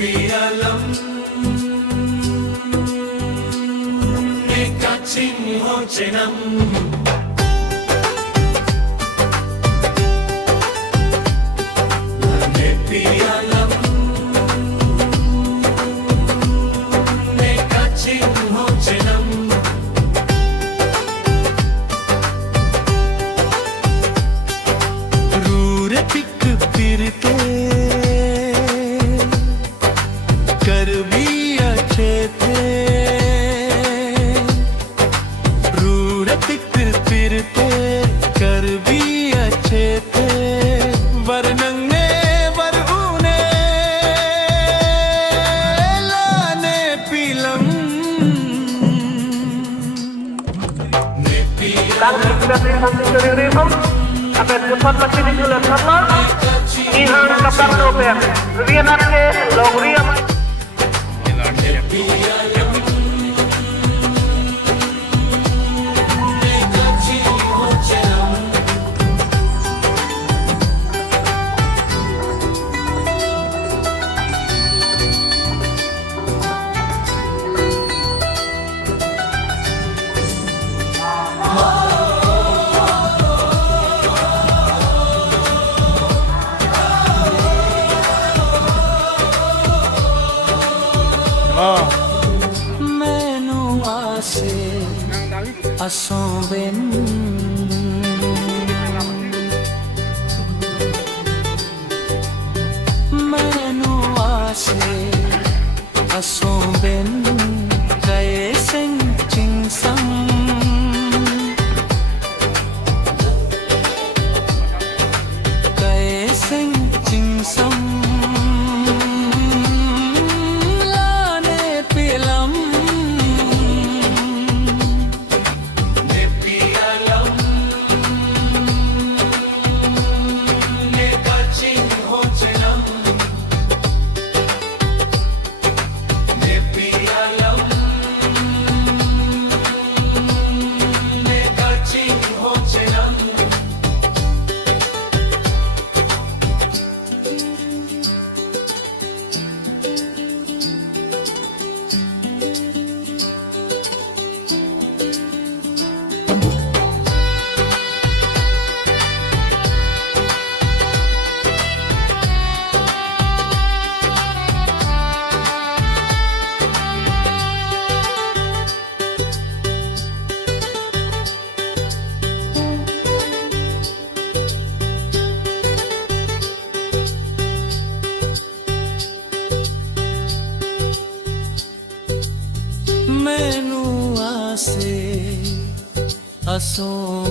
Nepialam Nekachin Hochenam Nepialam Nekachin Hochenam Rure pik pirte कर भी अच्छे थे रूर फिरते कर भी अच्छे थे वरनंगे वरऊने लाने पीलम Akan cepat masih dijual sama Ihan kapal doper Rianan ke Logria मैनू आसे असों बिन मैनू आसे असों बिन गए सिंह चिंसम गए सिंह चिंसम मैनू आसे असों